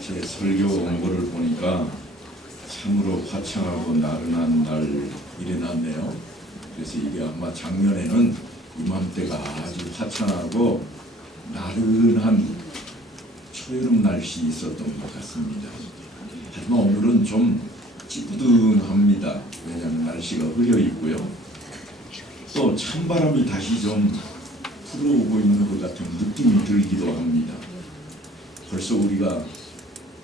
제 설교 원고를 보니까 참으로 화창하고 나른한 날 일어났네요. 그래서 이게 아마 작년에는 이맘때가 아주 화창하고 나른한 초여름 날씨 있었던 것 같습니다. 하지만 오늘은 좀 찌뿌둥합니다. 왜냐하면 날씨가 흐려 있고요. 또 찬바람이 다시 좀 불어오고 있는 것 같은 느낌이 들기도 합니다. 벌써 우리가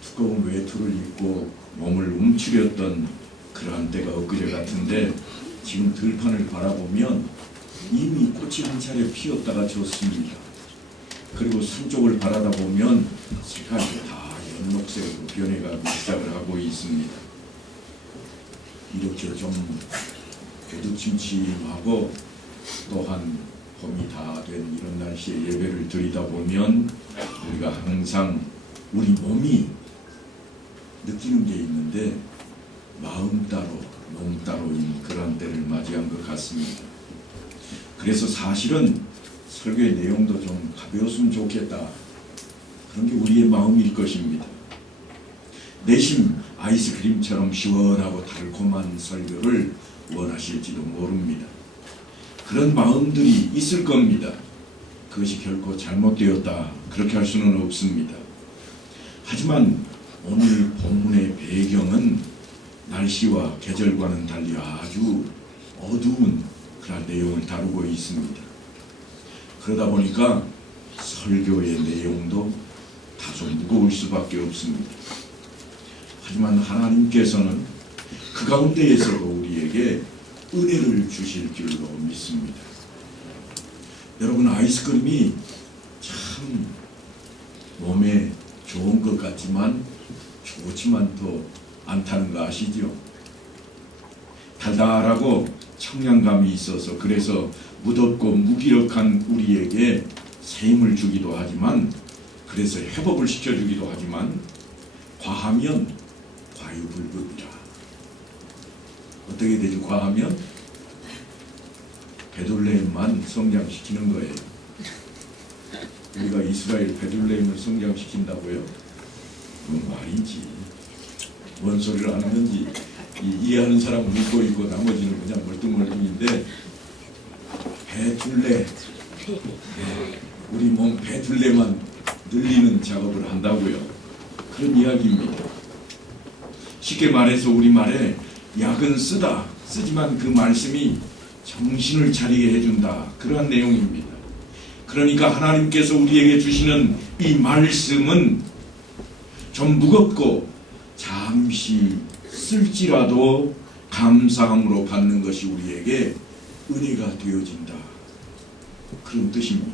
두꺼운 외투를 입고 몸을 움츠렸던 그러한 때가 엊그제 같은데 지금 들판을 바라보면 이미 꽃이 한 차례 피었다가 졌습니다. 그리고 산 쪽을 바라다 보면 색깔이 다 연녹색으로 변해가기 시작을 하고 있습니다. 이렇게 좀 어두침침하고 또한 봄이 다 된 이런 날씨에 예배를 드리다 보면 우리가 항상 우리 몸이 느끼는 게 있는데 마음 따로 몸 따로인 그런 때를 맞이한 것 같습니다. 그래서 사실은 설교의 내용도 좀 가벼웠으면 좋겠다, 그런 게 우리의 마음일 것입니다. 내심 아이스크림처럼 시원하고 달콤한 설교를 원하실지도 모릅니다. 그런 마음들이 있을 겁니다. 그것이 결코 잘못되었다, 그렇게 할 수는 없습니다. 하지만 오늘 본문의 배경은 날씨와 계절과는 달리 아주 어두운 그런 내용을 다루고 있습니다. 그러다 보니까 설교의 내용도 다소 무거울 수밖에 없습니다. 하지만 하나님께서는 그 가운데에서도 우리에게 은혜를 주실 줄로 믿습니다. 여러분, 아이스크림이 참 몸에 좋은 것 같지만 좋지만 또 않다는 거 아시죠? 달달하고 청량감이 있어서 그래서 무덥고 무기력한 우리에게 새 힘을 주기도 하지만, 그래서 회복을 시켜주기도 하지만 과하면 과유불급이라. 어떻게 되죠? 과하면 베들레헴만 성장시키는 거예요. 우리가 이스라엘 베들레헴을 성장시킨다고요? 그건 말인지 뭔 소리를 하는지 이해하는 사람은 웃고 있고 나머지는 그냥 멀뚱멀뚱인데, 베들레, 우리 몸 베들레만 늘리는 작업을 한다고요. 그런 이야기입니다. 쉽게 말해서 우리말에 약은 쓰지만 그 말씀이 정신을 차리게 해준다, 그러한 내용입니다. 그러니까 하나님께서 우리에게 주시는 이 말씀은 좀 무겁고 잠시 쓸지라도 감사함으로 받는 것이 우리에게 은혜가 되어진다, 그런 뜻입니다.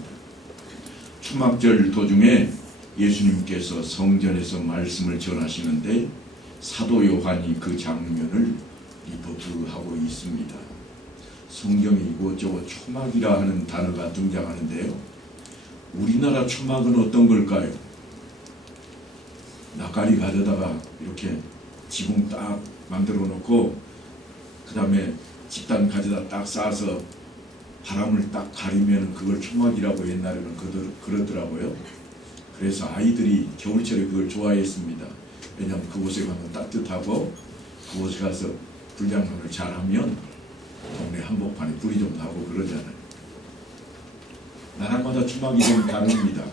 초막절 도중에 예수님께서 성전에서 말씀을 전하시는데 사도 요한이 그 장면을 리포트하고 있습니다. 성경에 이곳저곳 초막이라 하는 단어가 등장하는데요, 우리나라 초막은 어떤 걸까요? 낯가리 가져다가 이렇게 지붕 딱 만들어 놓고 그 다음에 집단 가져다 딱 싸서 바람을 딱 가리면 그걸 초막이라고 옛날에는 그러더라고요. 그래서 아이들이 겨울철에 그걸 좋아했습니다. 왜냐하면 그곳에 가면 따뜻하고 그곳에 가서 불장난을 잘하면 동네 한복판에 불이 좀 나고 그러잖아요. 나라마다 초막이 좀 다릅니다.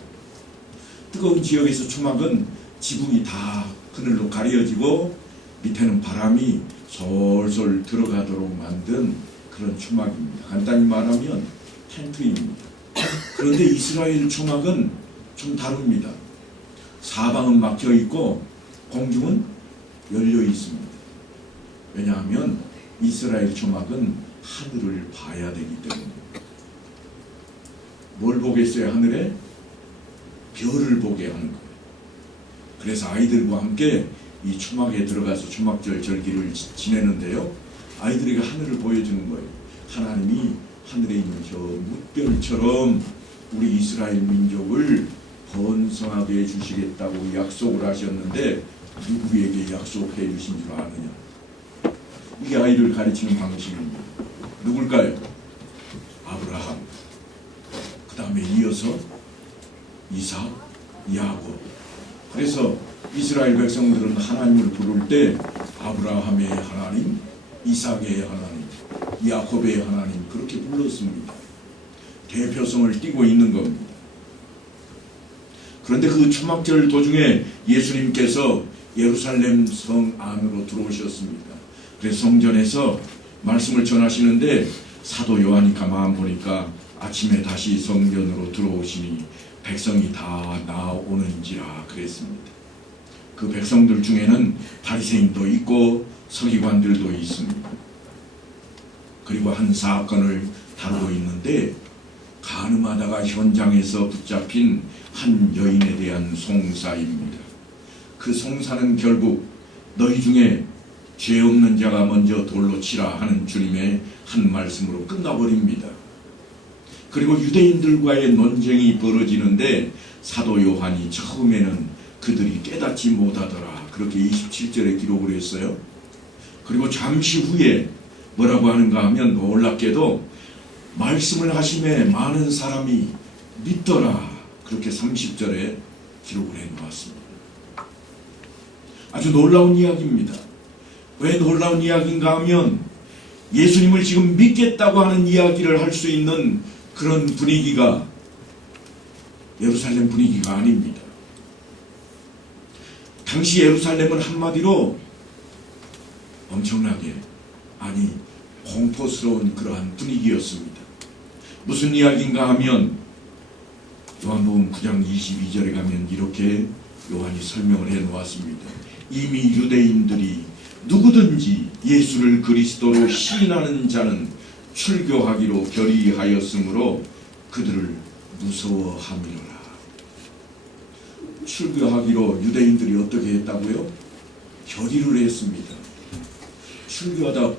뜨거운 지역에서 초막은 지붕이 다 그늘로 가려지고 밑에는 바람이 솔솔 들어가도록 만든 그런 초막입니다. 간단히 말하면 텐트입니다. 그런데 이스라엘 초막은 좀 다릅니다. 사방은 막혀 있고 공중은 열려 있습니다. 왜냐하면 이스라엘 초막은 하늘을 봐야 되기 때문에. 뭘 보겠어요? 하늘에? 별을 보게 하는 거예요. 그래서 아이들과 함께 이 초막에 들어가서 초막절 절기를 지내는데요, 아이들에게 하늘을 보여주는 거예요. 하나님이 하늘에 있는 저 뭇별처럼 우리 이스라엘 민족을 번성하게 해주시겠다고 약속을 하셨는데 누구에게 약속해 주신 줄 아느냐? 이게 아이를 가르치는 방식입니다. 누굴까요? 아브라함, 그 다음에 이어서 이삭, 야곱. 그래서 이스라엘 백성들은 하나님을 부를 때 아브라함의 하나님, 이삭의 하나님, 야곱의 하나님 그렇게 불렀습니다. 대표성을 띠고 있는 겁니다. 그런데 그 초막절 도중에 예수님께서 예루살렘 성 안으로 들어오셨습니다. 그래서 성전에서 말씀을 전하시는데 사도 요한이 가만 보니까 아침에 다시 성전으로 들어오시니 백성이 다 나오는지라 그랬습니다. 그 백성들 중에는 바리새인도 있고 서기관들도 있습니다. 그리고 한 사건을 다루고 있는데 가늠하다가 현장에서 붙잡힌 한 여인에 대한 송사입니다. 그 송사는 결국 너희 중에 죄 없는 자가 먼저 돌로 치라 하는 주님의 한 말씀으로 끝나버립니다. 그리고 유대인들과의 논쟁이 벌어지는데 사도 요한이 처음에는 그들이 깨닫지 못하더라 그렇게 27절에 기록을 했어요. 그리고 잠시 후에 뭐라고 하는가 하면 놀랍게도 말씀을 하심에 많은 사람이 믿더라 그렇게 30절에 기록을 해놓았습니다. 아주 놀라운 이야기입니다. 왜 놀라운 이야기인가 하면 예수님을 지금 믿겠다고 하는 이야기를 할 수 있는 그런 분위기가 예루살렘 분위기가 아닙니다. 당시 예루살렘은 한마디로 엄청나게 공포스러운 그러한 분위기였습니다. 무슨 이야기인가 하면 요한복음 9장 22절에 가면 이렇게 요한이 설명을 해놓았습니다. 이미 유대인들이 누구든지 예수를 그리스도로 시인하는 자는 출교하기로 결의하였으므로 그들을 무서워함이로라. 출교하기로 유대인들이 어떻게 했다고요? 결의를 했습니다. 출교하다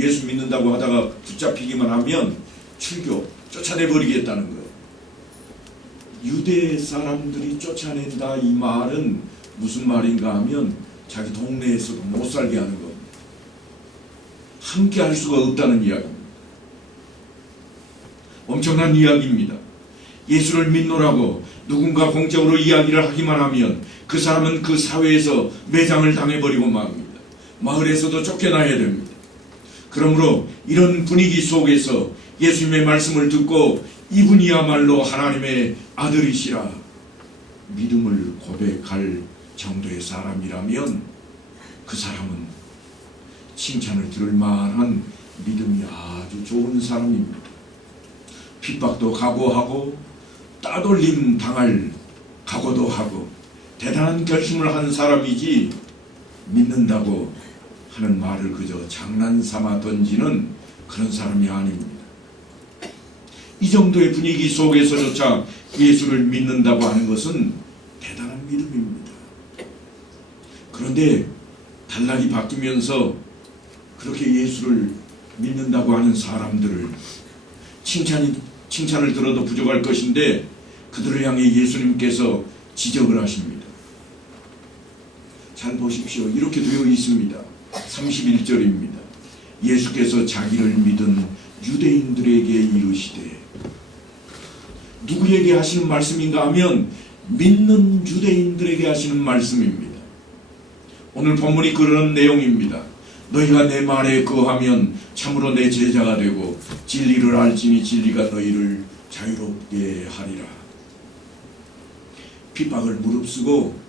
예수 믿는다고 하다가 붙잡히기만 하면 출교 쫓아내버리겠다는 거예요. 유대 사람들이 쫓아낸다 이 말은 무슨 말인가 하면 자기 동네에서도 못 살게 하는 겁니다. 함께 할 수가 없다는 이야기입니다. 엄청난 이야기입니다. 예수를 믿노라고 누군가 공적으로 이야기를 하기만 하면 그 사람은 그 사회에서 매장을 당해버리고 맙니다. 마을에서도 쫓겨나야 됩니다. 그러므로 이런 분위기 속에서 예수님의 말씀을 듣고 이분이야말로 하나님의 아들이시라 믿음을 고백할 정도의 사람이라면 그 사람은 칭찬을 들을 만한 믿음이 아주 좋은 사람입니다. 핍박도 각오하고 따돌림 당할 각오도 하고 대단한 결심을 한 사람이지 믿는다고 하는 말을 그저 장난삼아 던지는 그런 사람이 아닙니다. 이 정도의 분위기 속에서조차 예수를 믿는다고 하는 것은 대단한 믿음입니다. 그런데 단락이 바뀌면서 그렇게 예수를 믿는다고 하는 사람들을 칭찬을 들어도 부족할 것인데 그들을 향해 예수님께서 지적을 하십니다. 잘 보십시오. 이렇게 되어 있습니다. 31절입니다. 예수께서 자기를 믿은 유대인들에게 이르시되, 누구에게 하시는 말씀인가 하면 믿는 유대인들에게 하시는 말씀입니다. 오늘 본문이 그런 내용입니다. 너희가 내 말에 거하면 참으로 내 제자가 되고 진리를 알지니 진리가 너희를 자유롭게 하리라. 핍박을 무릅쓰고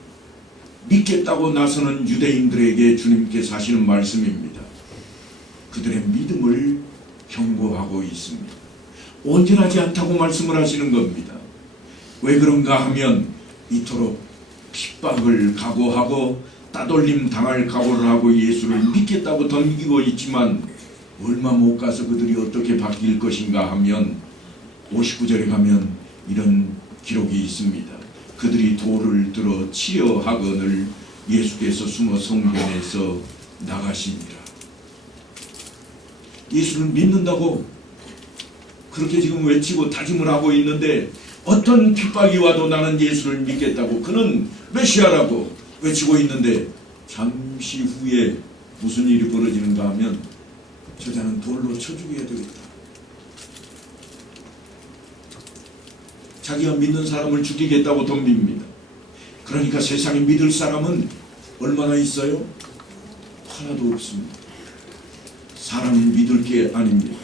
믿겠다고 나서는 유대인들에게 주님께서 하시는 말씀입니다. 그들의 믿음을 경고하고 있습니다. 온전하지 않다고 말씀을 하시는 겁니다. 왜 그런가 하면 이토록 핍박을 각오하고 따돌림 당할 각오를 하고 예수를 믿겠다고 덤비고 있지만 얼마 못 가서 그들이 어떻게 바뀔 것인가 하면 59절에 가면 이런 기록이 있습니다. 그들이 돌을 들어 치려 하거늘 예수께서 숨어 성전에서 나가시니라. 예수를 믿는다고 그렇게 지금 외치고 다짐을 하고 있는데 어떤 핍박이 와도 나는 예수를 믿겠다고, 그는 메시아라고 외치고 있는데 잠시 후에 무슨 일이 벌어지는가 하면 저자는 돌로 쳐 죽여야 되겠다. 자기가 믿는 사람을 죽이겠다고 덤빕니다. 그러니까 세상에 믿을 사람은 얼마나 있어요? 하나도 없습니다. 사람을 믿을 게 아닙니다.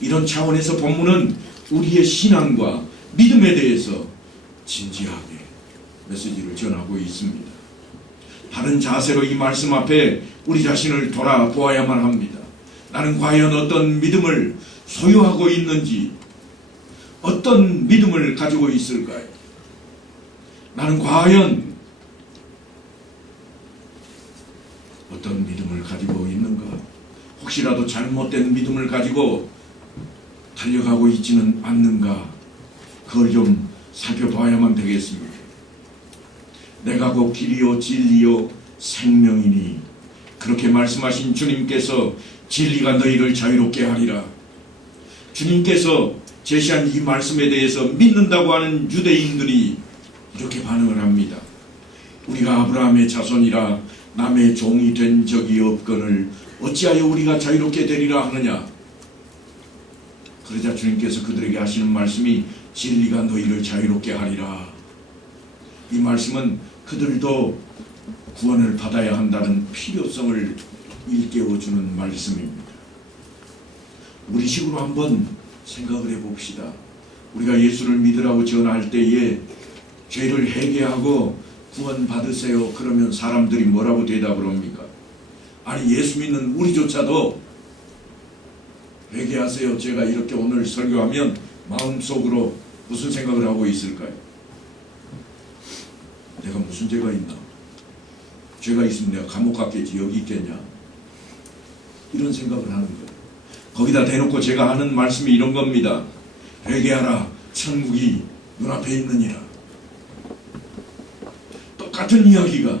이런 차원에서 본문은 우리의 신앙과 믿음에 대해서 진지하게 메시지를 전하고 있습니다. 바른 자세로 이 말씀 앞에 우리 자신을 돌아보아야만 합니다. 나는 과연 어떤 믿음을 소유하고 있는지, 어떤 믿음을 가지고 있을까요? 나는 과연 어떤 믿음을 가지고 있는가? 혹시라도 잘못된 믿음을 가지고 달려가고 있지는 않는가? 그걸 좀 살펴봐야만 되겠습니다. 내가 곧 길이요 진리요 생명이니, 그렇게 말씀하신 주님께서 진리가 너희를 자유롭게 하리라. 주님께서 제시한 이 말씀에 대해서 믿는다고 하는 유대인들이 이렇게 반응을 합니다. 우리가 아브라함의 자손이라 남의 종이 된 적이 없거늘 어찌하여 우리가 자유롭게 되리라 하느냐. 그러자 주님께서 그들에게 하시는 말씀이 진리가 너희를 자유롭게 하리라. 이 말씀은 그들도 구원을 받아야 한다는 필요성을 일깨워주는 말씀입니다. 우리 식으로 한번 생각을 해봅시다. 우리가 예수를 믿으라고 전할 때에 죄를 회개하고 구원 받으세요 그러면 사람들이 뭐라고 대답을 합니까? 아니, 예수 믿는 우리조차도 회개하세요 제가 이렇게 오늘 설교하면 마음속으로 무슨 생각을 하고 있을까요? 내가 무슨 죄가 있나? 죄가 있으면 내가 감옥 갔겠지, 여기 있겠냐? 이런 생각을 하는 거예요. 거기다 대놓고 제가 하는 말씀이 이런 겁니다. 회개하라, 천국이 눈앞에 있느니라. 똑같은 이야기가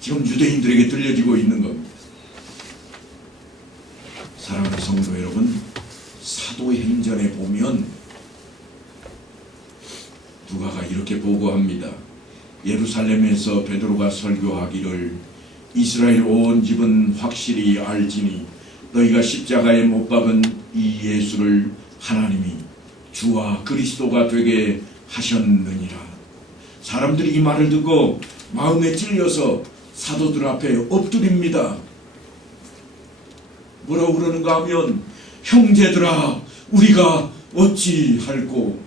지금 유대인들에게 들려지고 있는 겁니다. 사랑하는 성도 여러분, 사도행전에 보면 누가가 이렇게 보고합니다. 예루살렘에서 베드로가 설교하기를 이스라엘 온 집은 확실히 알지니 너희가 십자가에 못 박은 이 예수를 하나님이 주와 그리스도가 되게 하셨느니라. 사람들이 이 말을 듣고 마음에 찔려서 사도들 앞에 엎드립니다. 뭐라고 그러는가 하면, 형제들아 우리가 어찌할꼬,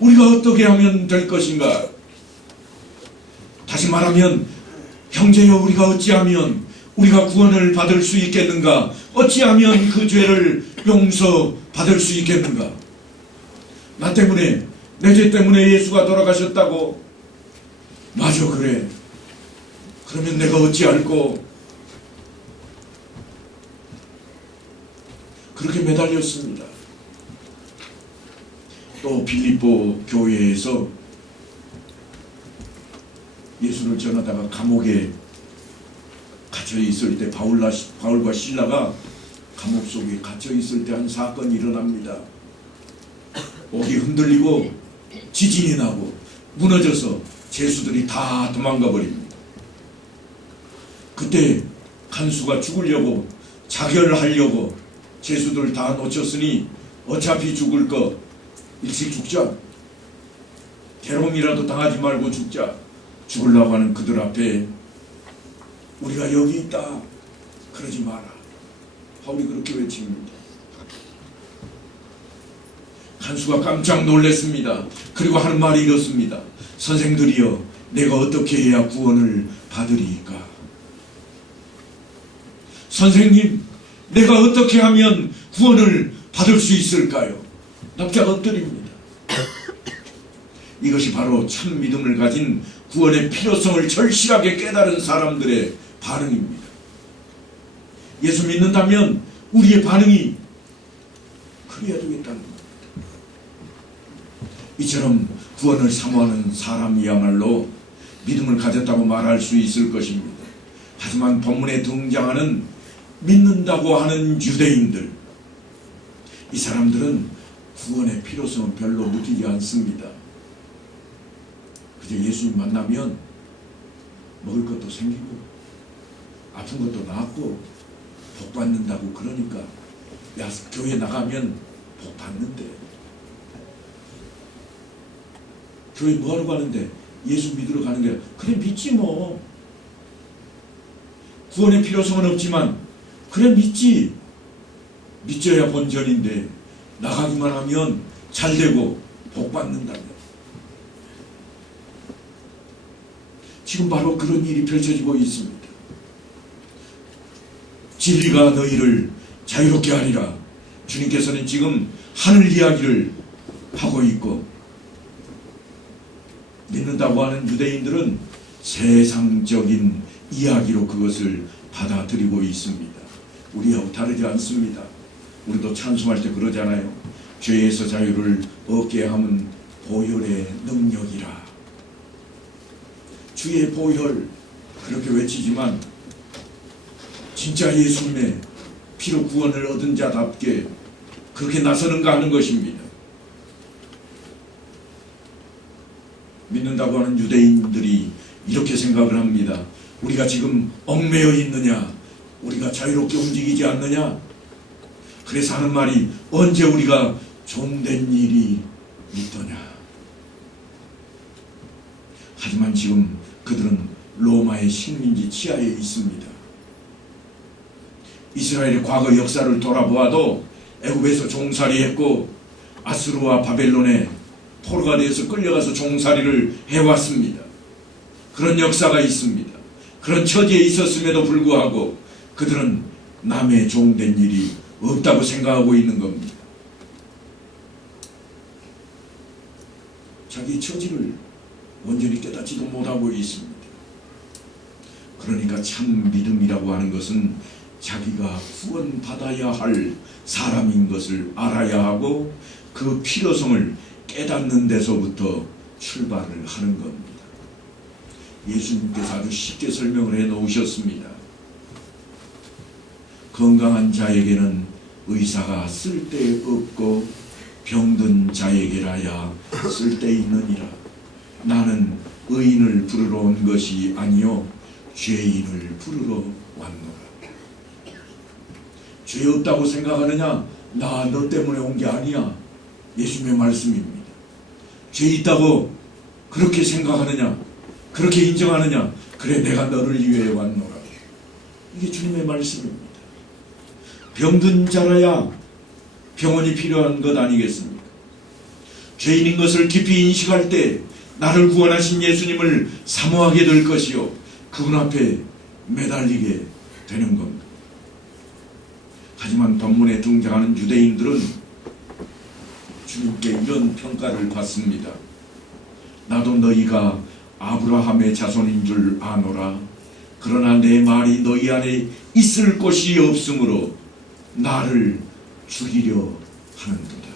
우리가 어떻게 하면 될 것인가? 다시 말하면, 형제여 우리가 어찌하면 우리가 구원을 받을 수 있겠는가? 어찌하면 그 죄를 용서받을 수 있겠는가? 나 때문에, 내 죄 때문에 예수가 돌아가셨다고? 맞아, 그래. 그러면 내가 어찌할꼬? 그렇게 매달렸습니다. 또 빌립보 교회에서 예수를 전하다가 감옥에 갇혀 있을 때 바울과 실라가 감옥 속에 갇혀 있을 때 한 사건이 일어납니다. 옥이 흔들리고 지진이 나고 무너져서 죄수들이 다 도망가 버립니다. 그때 간수가 죽으려고 자결하려고 죄수들 다 놓쳤으니 어차피 죽을 거 일찍 죽자, 괴로움이라도 당하지 말고 죽자, 죽으려고 하는 그들 앞에 우리가 여기 있다 그러지 마라, 바울이 그렇게 외칩니다. 간수가 깜짝 놀랐습니다. 그리고 하는 말이 이렇습니다. 선생들이여 내가 어떻게 해야 구원을 받으리이까? 선생님, 내가 어떻게 하면 구원을 받을 수 있을까요? 납작 엎드립니다. 이것이 바로 참 믿음을 가진 구원의 필요성을 절실하게 깨달은 사람들의 반응입니다. 예수 믿는다면 우리의 반응이 그래야 되겠다는 겁니다. 이처럼 구원을 사모하는 사람이야말로 믿음을 가졌다고 말할 수 있을 것입니다. 하지만 본문에 등장하는 믿는다고 하는 유대인들, 이 사람들은 구원의 필요성은 별로 느끼지 않습니다. 그저 예수님 만나면 먹을 것도 생기고 아픈 것도 나았고 복 받는다고 그러니까 야 교회 나가면 복 받는데, 교회 뭐하러 가는데? 예수 믿으러 가는 게 그래 믿지 뭐. 구원의 필요성은 없지만 그래 믿지. 믿져야 본전인데 나가기만 하면 잘되고 복받는다며. 지금 바로 그런 일이 펼쳐지고 있습니다. 진리가 너희를 자유롭게 하리라. 주님께서는 지금 하늘 이야기를 하고 있고, 믿는다고 하는 유대인들은 세상적인 이야기로 그것을 받아들이고 있습니다. 우리하고 다르지 않습니다. 우리도 찬송할 때 그러잖아요. 죄에서 자유를 얻게 함은 보혈의 능력이라. 주의 보혈 그렇게 외치지만 진짜 예수님의 피로 구원을 얻은 자답게 그렇게 나서는가 하는 것입니다. 믿는다고 하는 유대인들이 이렇게 생각을 합니다. 우리가 지금 얽매여 있느냐? 우리가 자유롭게 움직이지 않느냐? 그래서 하는 말이 언제 우리가 종된 일이 있더냐? 하지만 지금 그들은 로마의 식민지 치하에 있습니다. 이스라엘의 과거 역사를 돌아보아도 애굽에서 종살이했고 아수르와 바벨론의 포로가 되어서 끌려가서 종살이를 해왔습니다. 그런 역사가 있습니다. 그런 처지에 있었음에도 불구하고 그들은 남의 종된 일이 없다고 생각하고 있는 겁니다. 자기 처지를 온전히 깨닫지도 못하고 있습니다. 그러니까 참 믿음이라고 하는 것은 자기가 구원받아야 할 사람인 것을 알아야 하고 그 필요성을 깨닫는 데서부터 출발을 하는 겁니다. 예수님께서 아주 쉽게 설명을 해 놓으셨습니다. 건강한 자에게는 의사가 쓸데없고 병든 자에게라야 쓸데있느니라. 나는 의인을 부르러 온 것이 아니요 죄인을 부르러 왔노라. 죄 없다고 생각하느냐? 나 너 때문에 온 게 아니야. 예수님의 말씀입니다. 죄 있다고 그렇게 생각하느냐? 그렇게 인정하느냐? 그래 내가 너를 위해 왔노라. 이게 주님의 말씀입니다. 병든 자라야 병원이 필요한 것 아니겠습니까? 죄인인 것을 깊이 인식할 때 나를 구원하신 예수님을 사모하게 될 것이요 그분 앞에 매달리게 되는 겁니다. 하지만 본문에 등장하는 유대인들은 주님께 이런 평가를 받습니다. 나도 너희가 아브라함의 자손인 줄 아노라. 그러나 내 말이 너희 안에 있을 곳이 없으므로 나를 죽이려 하는도다.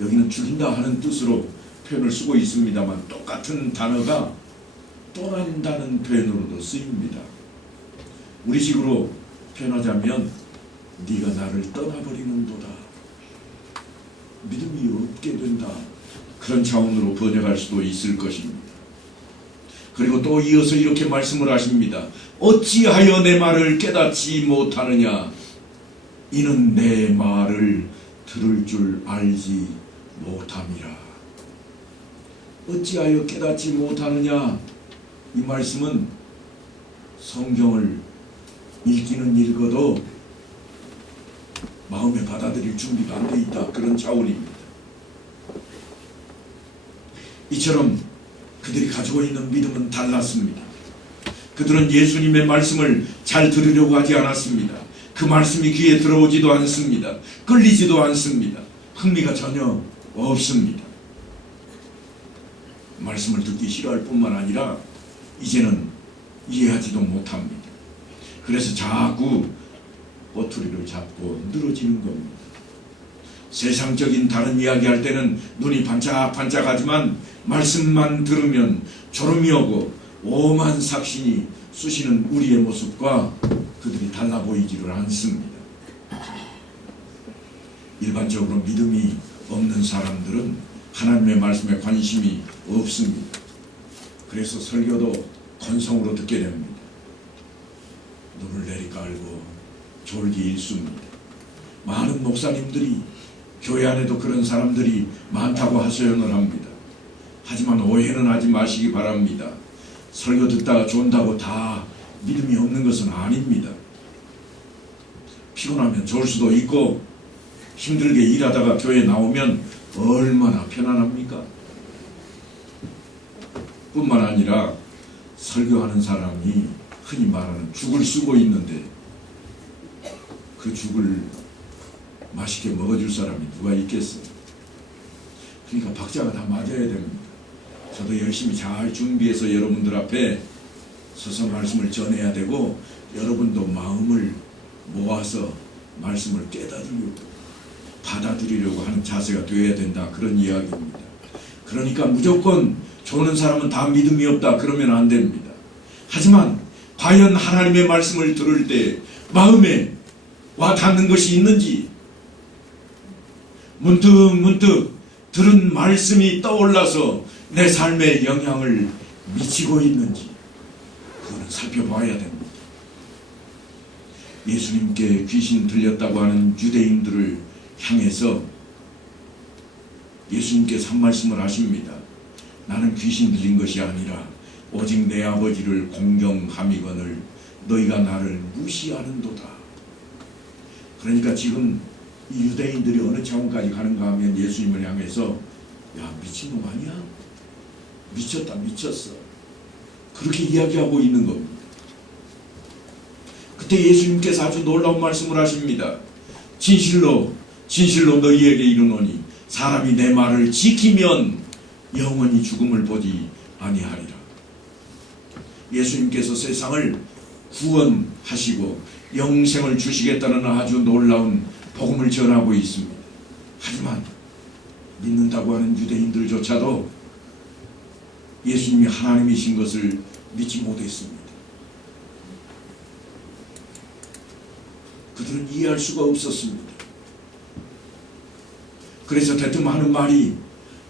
여기는 죽인다 하는 뜻으로 표현을 쓰고 있습니다만 똑같은 단어가 떠난다는 표현으로도 쓰입니다. 우리식으로 표현하자면 네가 나를 떠나버리는도다. 믿음이 없게 된다. 그런 차원으로 번역할 수도 있을 것입니다. 그리고 또 이어서 이렇게 말씀을 하십니다. 어찌하여 내 말을 깨닫지 못하느냐? 이는 내 말을 들을 줄 알지 못함이라. 어찌하여 깨닫지 못하느냐? 이 말씀은 성경을 읽기는 읽어도 마음에 받아들일 준비가 안 돼 있다. 그런 차원입니다. 이처럼 그들이 가지고 있는 믿음은 달랐습니다. 그들은 예수님의 말씀을 잘 들으려고 하지 않았습니다. 그 말씀이 귀에 들어오지도 않습니다. 끌리지도 않습니다. 흥미가 전혀 없습니다. 말씀을 듣기 싫어할 뿐만 아니라 이제는 이해하지도 못합니다. 그래서 자꾸 꼬투리를 잡고 늘어지는 겁니다. 세상적인 다른 이야기 할 때는 눈이 반짝반짝하지만 말씀만 들으면 졸음이 오고 오만 삭신이 쑤시는 우리의 모습과 그들이 달라 보이지를 않습니다. 일반적으로 믿음이 없는 사람들은 하나님의 말씀에 관심이 없습니다. 그래서 설교도 건성으로 듣게 됩니다. 눈을 내리깔고 졸기 일쑤입니다. 많은 목사님들이 교회 안에도 그런 사람들이 많다고 하소연을 합니다. 하지만 오해는 하지 마시기 바랍니다. 설교 듣다가 존다고 다 믿음이 없는 것은 아닙니다. 피곤하면 졸 수도 있고 힘들게 일하다가 교회 나오면 얼마나 편안합니까? 뿐만 아니라 설교하는 사람이 흔히 말하는 죽을 쓰고 있는데 그 죽을 맛있게 먹어줄 사람이 누가 있겠어요? 그러니까 박자가 다 맞아야 됩니다. 저도 열심히 잘 준비해서 여러분들 앞에 서서 말씀을 전해야 되고 여러분도 마음을 모아서 말씀을 깨닫으려고 받아들이려고 하는 자세가 되어야 된다, 그런 이야기입니다. 그러니까 무조건 조는 사람은 다 믿음이 없다 그러면 안 됩니다. 하지만 과연 하나님의 말씀을 들을 때 마음에 와 닿는 것이 있는지, 문득 들은 말씀이 떠올라서 내 삶에 영향을 미치고 있는지 그거는 살펴봐야 됩니다. 예수님께 귀신 들렸다고 하는 유대인들을 향해서 예수님께서 한 말씀을 하십니다. 나는 귀신 들린 것이 아니라 오직 내 아버지를 공경함이거늘 너희가 나를 무시하는도다. 그러니까 지금 이 유대인들이 어느 차원까지 가는가 하면 예수님을 향해서 야, 미친놈 아니야? 미쳤다, 미쳤어. 그렇게 이야기하고 있는 겁니다. 그때 예수님께서 아주 놀라운 말씀을 하십니다. 진실로 너희에게 이르노니 사람이 내 말을 지키면 영원히 죽음을 보지 아니하리라. 예수님께서 세상을 구원하시고 영생을 주시겠다는 아주 놀라운 복음을 전하고 있습니다. 하지만 믿는다고 하는 유대인들조차도 예수님이 하나님이신 것을 믿지 못했습니다. 그들은 이해할 수가 없었습니다. 그래서 대뜸 하는 말이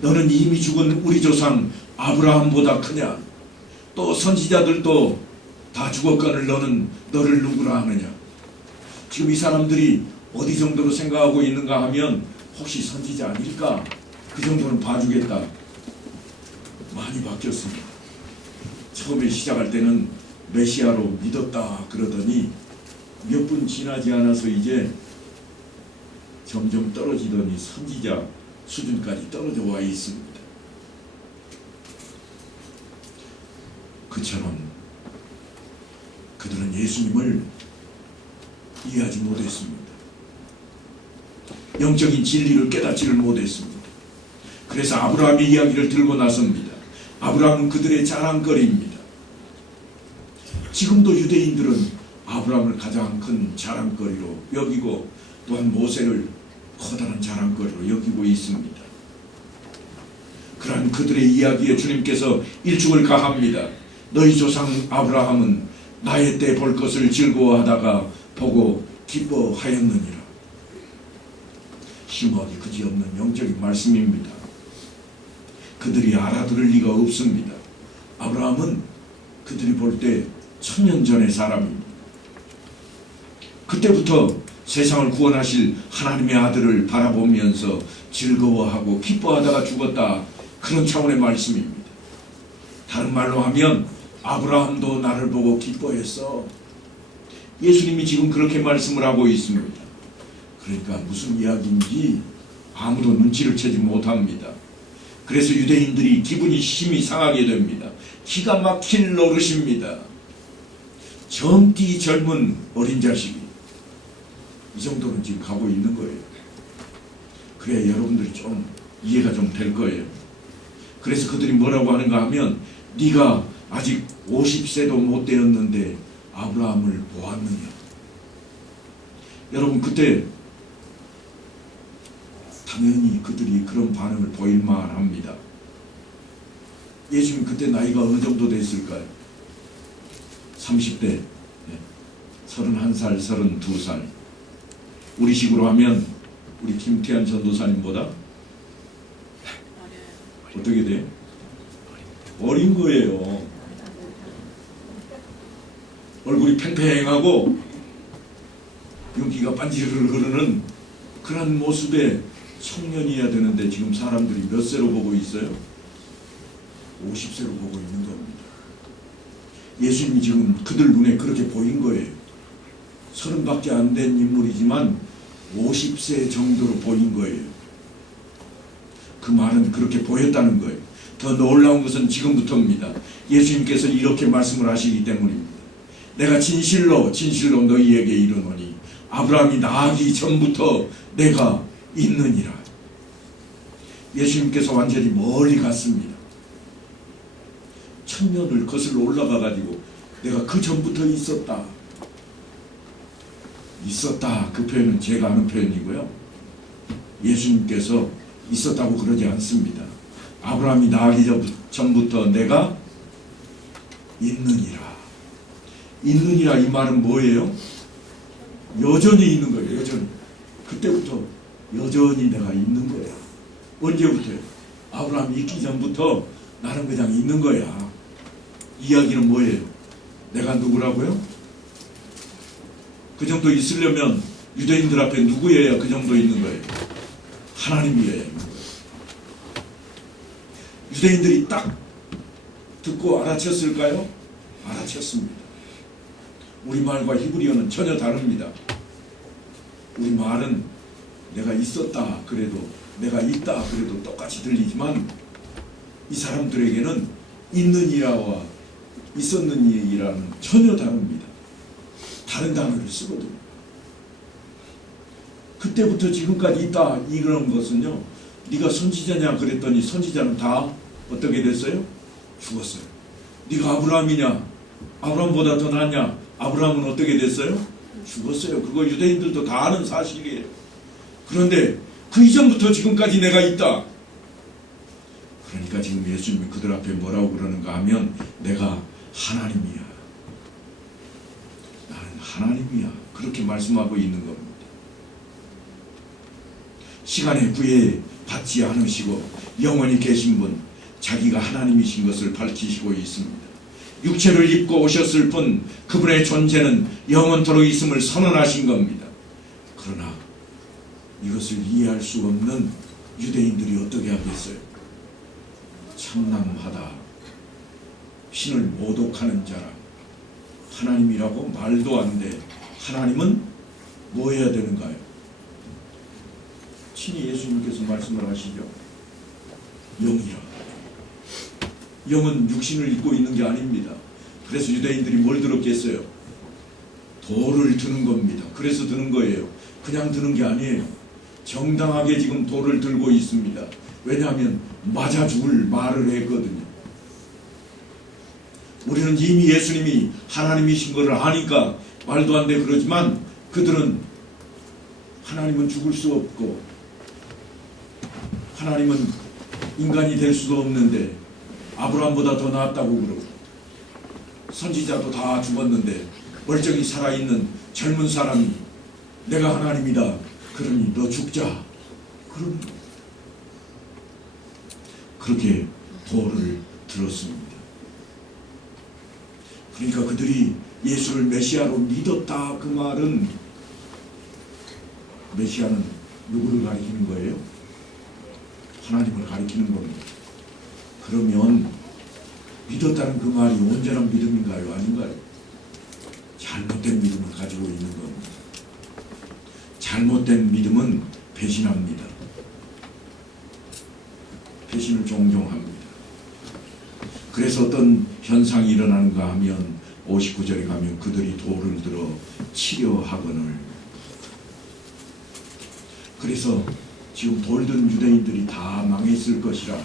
너는 이미 죽은 우리 조상 아브라함보다 크냐? 또 선지자들도 다 죽었거늘 너는 너를 누구라 하느냐? 지금 이 사람들이 어디 정도로 생각하고 있는가 하면 혹시 선지자 아닐까? 그 정도는 봐주겠다. 많이 바뀌었습니다. 처음에 시작할 때는 메시아로 믿었다 그러더니 몇 분 지나지 않아서 이제 점점 떨어지더니 선지자 수준까지 떨어져 와 있습니다. 그처럼 그들은 예수님을 이해하지 못했습니다. 영적인 진리를 깨닫지를 못했습니다. 그래서 아브라함의 이야기를 들고 나섭니다. 아브라함은 그들의 자랑거리입니다. 지금도 유대인들은 아브라함을 가장 큰 자랑거리로 여기고 또한 모세를 커다란 자랑거리로 여기고 있습니다. 그러한 그들의 이야기에 주님께서 일축을 가합니다. 너희 조상 아브라함은 나의 때 볼 것을 즐거워하다가 보고 기뻐하였느니라. 힘어디 그지없는 영적인 말씀입니다. 그들이 알아들을 리가 없습니다. 아브라함은 그들이 볼 때 1000년 전의 사람입니다. 그때부터 세상을 구원하실 하나님의 아들을 바라보면서 즐거워하고 기뻐하다가 죽었다, 그런 차원의 말씀입니다. 다른 말로 하면 아브라함도 나를 보고 기뻐했어. 예수님이 지금 그렇게 말씀을 하고 있습니다. 그러니까 무슨 이야기인지 아무도 눈치를 채지 못합니다. 그래서 유대인들이 기분이 심히 상하게 됩니다. 기가 막힐 노릇입니다. 젊디 젊은 어린 자식이 이 정도는 지금 가고 있는 거예요. 그래야 여러분들이 좀 이해가 좀 될 거예요. 그래서 그들이 뭐라고 하는가 하면 네가 아직 50세도 못 되었는데 아브라함을 보았느냐. 여러분 그때 당연히 그들이 그런 반응을 보일 만합니다. 예수님 그때 나이가 어느 정도 됐을까요? 30대, 31살, 32살. 우리 식으로 하면 우리 김태한 전도사님보다 어떻게 돼요? 어린 거예요. 얼굴이 팽팽하고 윤기가 반지르르 흐르는 그런 모습의 청년이어야 되는데 지금 사람들이 몇 세로 보고 있어요? 50세로 보고 있는 겁니다. 예수님이 지금 그들 눈에 그렇게 보인 거예요. 30밖에 안 된 인물이지만 50세 정도로 보인 거예요. 그 말은 그렇게 보였다는 거예요. 더 놀라운 것은 지금부터입니다. 예수님께서 이렇게 말씀을 하시기 때문입니다. 내가 진실로 너희에게 이르노니 아브라함이 나기 전부터 내가 있느니라. 예수님께서 완전히 멀리 갔습니다. 천년을 거슬러 올라가 가지고 내가 그 전부터 있었다. 그 표현은 제가 하는 표현이고요. 예수님께서 있었다고 그러지 않습니다. 아브라함이 나기 전부터 내가 있느니라. 있느니라 이 말은 뭐예요? 여전히 있는 거예요. 여전히. 그때부터 여전히 내가 있는 거야. 언제부터요? 아브라함이 있기 전부터 나는 그냥 있는 거야. 이야기는 뭐예요? 내가 누구라고요? 그 정도 있으려면 유대인들 앞에 누구여야 그 정도 있는 거예요? 하나님이어야 있는 거예요. 유대인들이 딱 듣고 알아챘을까요? 알아챘습니다. 우리말과 히브리어는 전혀 다릅니다. 우리말은 내가 있었다 그래도 내가 있다 그래도 똑같이 들리지만 이 사람들에게는 있느니라와 있었느니라는 전혀 다릅니다. 다른 단어를 쓰거든요. 그때부터 지금까지 있다 이런 것은요, 네가 선지자냐 그랬더니 선지자는 다 어떻게 됐어요? 죽었어요. 네가 아브라함이냐? 아브라함보다 더 낫냐? 아브라함은 어떻게 됐어요? 죽었어요. 그거 유대인들도 다 아는 사실이에요. 그런데 그 이전부터 지금까지 내가 있다. 그러니까 지금 예수님이 그들 앞에 뭐라고 그러는가 하면 내가 하나님이야. 나는 하나님이야. 그렇게 말씀하고 있는 겁니다. 시간에 구애받지 않으시고 영원히 계신 분, 자기가 하나님이신 것을 밝히시고 있습니다. 육체를 입고 오셨을 뿐 그분의 존재는 영원토록 있음을 선언하신 겁니다. 그러나 이것을 이해할 수 없는 유대인들이 어떻게 하겠어요? 참남하다. 신을 모독하는 자라. 하나님이라고 말도 안 돼. 하나님은 뭐 해야 되는가요? 친히 예수님께서 말씀을 하시죠. 영이라. 영은 육신을 입고 있는 게 아닙니다. 그래서 유대인들이 뭘 들었겠어요? 돌을 드는 겁니다. 그래서 드는 거예요. 그냥 드는 게 아니에요. 정당하게 지금 돌을 들고 있습니다. 왜냐하면 맞아 죽을 말을 했거든요. 우리는 이미 예수님이 하나님이신 것을 아니까 말도 안 돼 그러지만 그들은 하나님은 죽을 수 없고 하나님은 인간이 될 수도 없는데 아브라함보다 더 낫다고 그러고 선지자도 다 죽었는데 멀쩡히 살아있는 젊은 사람이 내가 하나님이다. 그러니 너 죽자. 그럼 그렇게 돌을 들었습니다. 그러니까 그들이 예수를 메시아로 믿었다. 그 말은 메시아는 누구를 가리키는 거예요? 하나님을 가리키는 겁니다. 그러면 믿었다는 그 말이 온전한 믿음인가요? 아닌가요? 잘못된 믿음을 가지고 있는 겁니다. 잘못된 믿음은 배신합니다. 배신을 종종 합니다. 그래서 어떤 현상이 일어나는가 하면 59절에 가면 그들이 돌을 들어 치려 하거늘. 그래서 지금 돌든 유대인들이 다 망했을 것이라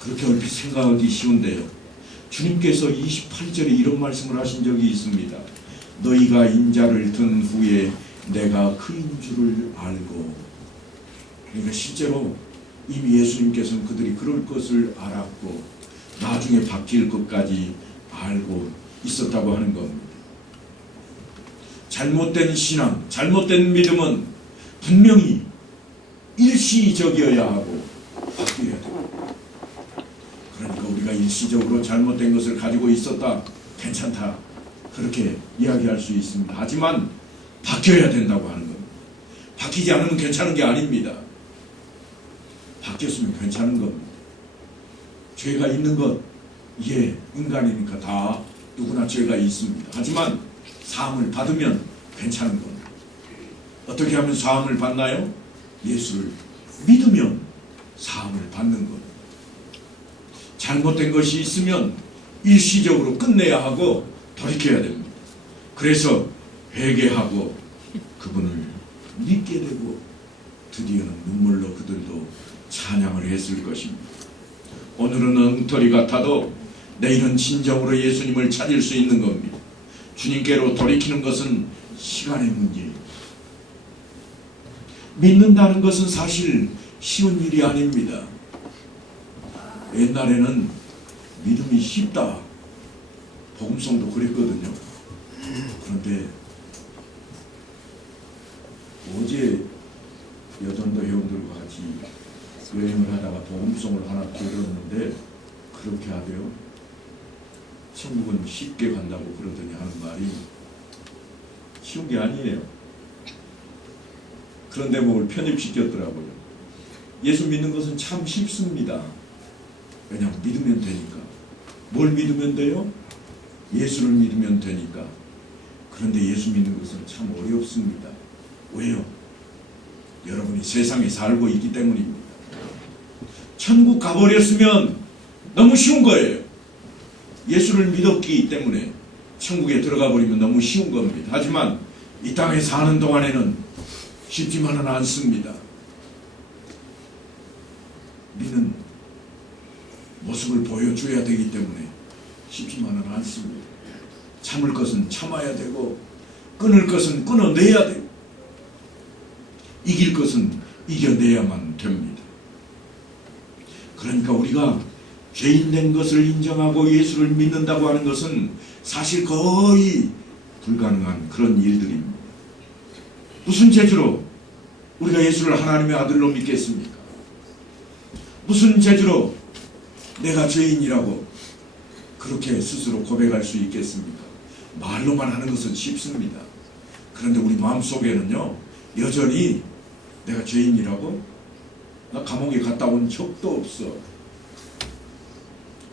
그렇게 얼핏 생각하기 쉬운데요. 주님께서 28절에 이런 말씀을 하신 적이 있습니다. 너희가 인자를 든 후에 내가 그인 줄을 알고. 그러니까 실제로 이미 예수님께서는 그들이 그럴 것을 알았고 나중에 바뀔 것까지 알고 있었다고 하는 겁니다. 잘못된 신앙, 잘못된 믿음은 분명히 일시적이어야 하고 바뀌어야 돼요. 그러니까 우리가 일시적으로 잘못된 것을 가지고 있었다, 괜찮다, 그렇게 이야기할 수 있습니다. 하지만 바뀌어야 된다고 하는 겁니다. 바뀌지 않으면 괜찮은 게 아닙니다. 바뀌었으면 괜찮은 겁니다. 죄가 있는 것, 예, 인간이니까 다 누구나 죄가 있습니다. 하지만 사함을 받으면 괜찮은 겁니다. 어떻게 하면 사함을 받나요? 예수를 믿으면 사함을 받는 겁니다. 잘못된 것이 있으면 일시적으로 끝내야 하고 돌이켜야 됩니다. 그래서 회개하고 그분을 믿게 되고 드디어는 눈물로 그들도 찬양을 했을 것입니다. 오늘은 엉터리 같아도 내일은 진정으로 예수님을 찾을 수 있는 겁니다. 주님께로 돌이키는 것은 시간의 문제입니다. 믿는다는 것은 사실 쉬운 일이 아닙니다. 옛날에는 믿음이 쉽다, 복음성도 그랬거든요. 그런데 어제 여전도 회원들과 같이 여행을 하다가 복음성을 하나 들었는데 그렇게 하대요. 천국은 쉽게 간다고 그러더니 하는 말이 쉬운 게 아니에요. 그런 대목을 편입시켰더라고요. 예수 믿는 것은 참 쉽습니다. 왜냐하면 믿으면 되니까. 뭘 믿으면 돼요? 예수를 믿으면 되니까. 그런데 예수 믿는 것은 참 어렵습니다. 왜요? 여러분이 세상에 살고 있기 때문입니다. 천국 가버렸으면 너무 쉬운 거예요. 예수를 믿었기 때문에 천국에 들어가 버리면 너무 쉬운 겁니다. 하지만 이 땅에 사는 동안에는 쉽지만은 않습니다. 믿는 모습을 보여줘야 되기 때문에 쉽지만은 않습니다. 참을 것은 참아야 되고 끊을 것은 끊어내야 되고 이길 것은 이겨내야만 됩니다. 그러니까 우리가 죄인 된 것을 인정하고 예수를 믿는다고 하는 것은 사실 거의 불가능한 그런 일들입니다. 무슨 재주로 우리가 예수를 하나님의 아들로 믿겠습니까? 무슨 재주로 내가 죄인이라고 그렇게 스스로 고백할 수 있겠습니까? 말로만 하는 것은 쉽습니다. 그런데 우리 마음속에는요, 여전히 내가 죄인이라고? 나 감옥에 갔다 온 적도 없어.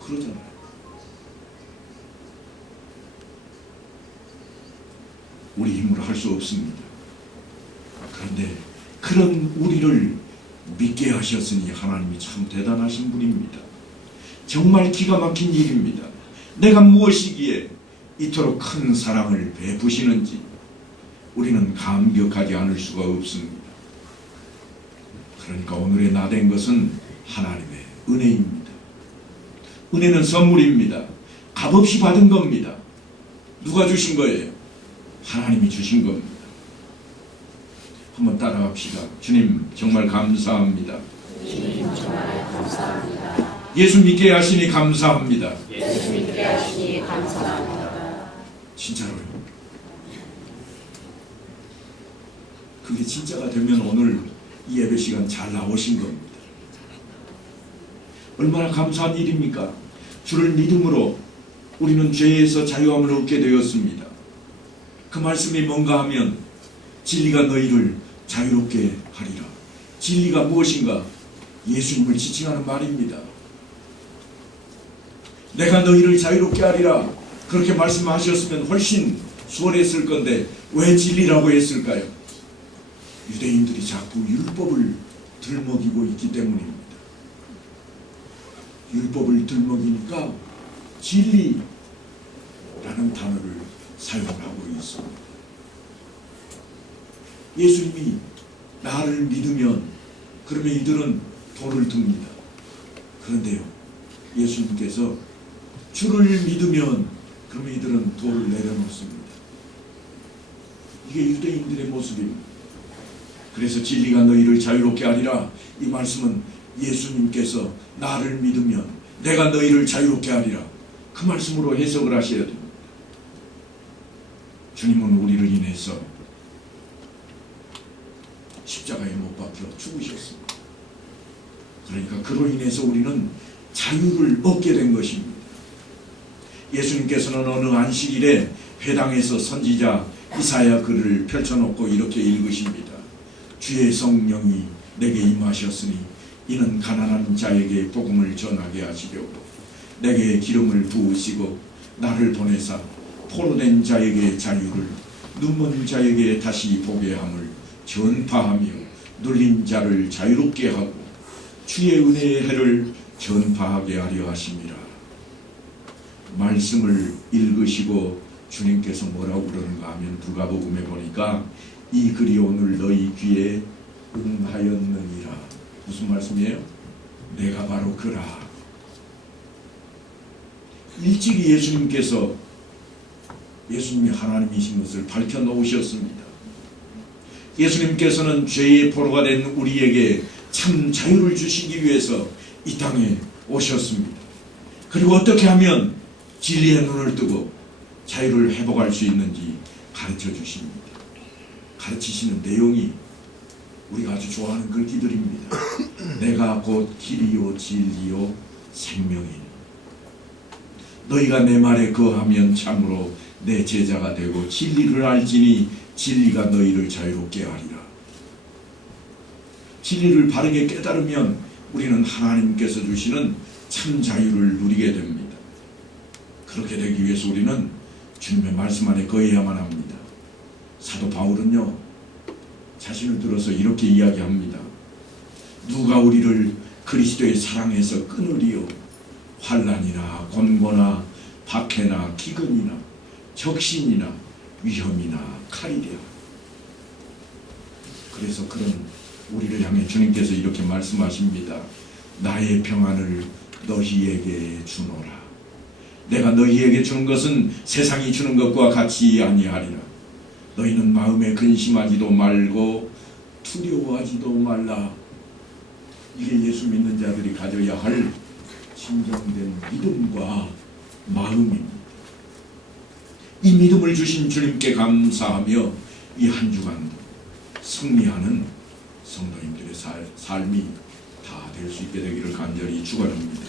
그러잖아요. 우리 힘으로 할 수 없습니다. 그런데 그런 우리를 믿게 하셨으니 하나님이 참 대단하신 분입니다. 정말 기가 막힌 일입니다. 내가 무엇이기에 이토록 큰 사랑을 베푸시는지 우리는 감격하지 않을 수가 없습니다. 그러니까 오늘의 나된 것은 하나님의 은혜입니다. 은혜는 선물입니다. 값없이 받은 겁니다. 누가 주신 거예요? 하나님이 주신 겁니다. 한번 따라합시다. 주님 정말 감사합니다. 주님 정말 감사합니다. 예수 믿게 하시니 감사합니다. 예수 믿게 하시니 감사합니다. 진짜로요. 그게 진짜가 되면 오늘 이 예배 시간 잘 나오신 겁니다. 얼마나 감사한 일입니까? 주를 믿음으로 우리는 죄에서 자유함을 얻게 되었습니다. 그 말씀이 뭔가 하면 진리가 너희를 자유롭게 하리라. 진리가 무엇인가? 예수님을 지칭하는 말입니다. 내가 너희를 자유롭게 하리라. 그렇게 말씀하셨으면 훨씬 수월했을 건데 왜 진리라고 했을까요? 유대인들이 자꾸 율법을 들먹이고 있기 때문입니다. 율법을 들먹이니까 진리라는 단어를 사용하고 있습니다. 예수님이 나를 믿으면 그러면 이들은 돌을 듭니다. 그런데요, 예수님께서 주를 믿으면 그러면 이들은 돌을 내려놓습니다. 이게 유대인들의 모습입니다. 그래서 진리가 너희를 자유롭게 하리라. 이 말씀은 예수님께서 나를 믿으면 내가 너희를 자유롭게 하리라. 그 말씀으로 해석을 하셔야 됩니다. 주님은 우리를 인해서 십자가에 못 박혀 죽으셨습니다. 그러니까 그로 인해서 우리는 자유를 얻게 된 것입니다. 예수님께서는 어느 안식일에 회당에서 선지자 이사야 글을 펼쳐놓고 이렇게 읽으십니다. 주의 성령이 내게 임하셨으니 이는 가난한 자에게 복음을 전하게 하시려고 내게 기름을 부으시고 나를 보내사 포로된 자에게 자유를 눈먼 자에게 다시 보게 함을 전파하며 눌린 자를 자유롭게 하고 주의 은혜의 해를 전파하게 하려 하심이라. 말씀을 읽으시고 주님께서 뭐라고 그러는가 하면 누가복음에 보니까 이 글이 오늘 너희 귀에 응하였느니라. 무슨 말씀이에요? 내가 바로 그라. 일찍이 예수님이 하나님이신 것을 밝혀놓으셨습니다. 예수님께서는 죄의 포로가 된 우리에게 참 자유를 주시기 위해서 이 땅에 오셨습니다. 그리고 어떻게 하면 진리의 눈을 뜨고 자유를 회복할 수 있는지 가르쳐 주십니다. 가르치시는 내용이 우리가 아주 좋아하는 글귀들입니다. 내가 곧 길이요 진리요 생명이니 너희가 내 말에 거하면 참으로 내 제자가 되고 진리를 알지니 진리가 너희를 자유롭게 하리라. 진리를 바르게 깨달으면 우리는 하나님께서 주시는 참 자유를 누리게 됩니다. 그렇게 되기 위해서 우리는 주님의 말씀 안에 거해야만 합니다. 사도 바울은요 자신을 들어서 이렇게 이야기합니다. 누가 우리를 그리스도의 사랑에서 끊으리요? 환난이나 곤고나 박해나 기근이나 적신이나 위험이나 칼이랴. 그래서 그런 우리를 향해 주님께서 이렇게 말씀하십니다. 나의 평안을 너희에게 주노라. 내가 너희에게 주는 것은 세상이 주는 것과 같이 아니하리라. 너희는 마음에 근심하지도 말고 두려워하지도 말라. 이게 예수 믿는 자들이 가져야 할 진정된 믿음과 마음입니다. 이 믿음을 주신 주님께 감사하며 이 한 주간도 승리하는 성도님들의 삶이 다 될 수 있게 되기를 간절히 축원합니다.